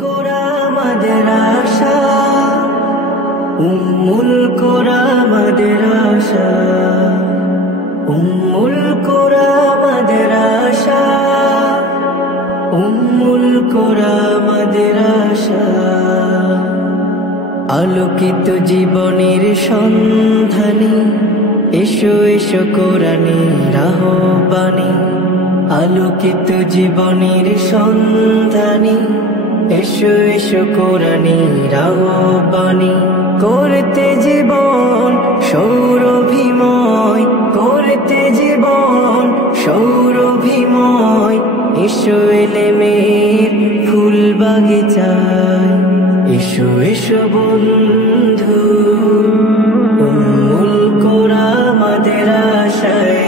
কোরা আমাদের আশা, উম্মুল কোরা আমাদের আশা, উম্মুল কোরা আমাদের আশা, উম্মুল কোরা আমাদের আশা। আলোকিত জীবনের সন্ধানে এসো এসো কোরআনের আহ্বানে, আলোকিত জীবনের সন্ধানে এসো এসো কোরআনের আহ্বানে। করতে জীবন সৌরভিময়, করতে জীবন সৌরভিময়, এসো এলেমের ফুল বাগিচায়, এসো এসো বন্ধু, উম্মুল কোরা আমাদের আশায়,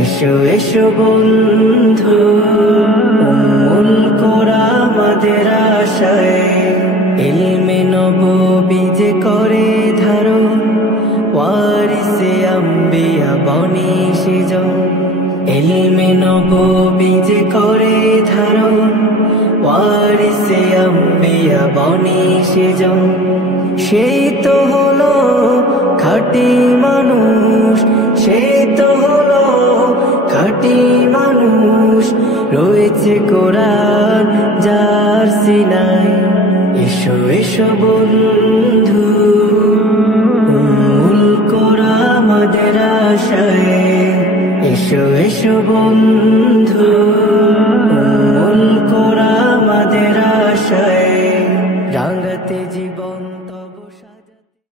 এসো এসো বন্ধু, উম্মুল কোরা আমাদের আশায়। ইলমে নববী যে করে ধারণ, ওয়ারিসে আম্বিয়া বনে সেজন। ইলমে নববী যে করে ধারণ, ওয়ারিসে আম্বিয়া বনে সেজন। সেই তো হলো খাঁটি মানুষ, সেই তো হলো খাঁটি মানুষ, রয়েছে কোরআন যার সিনায়। এসো এসো বন্ধু, উম্মুল কোরা আমাদের আশায়, এসো এসো বন্ধু।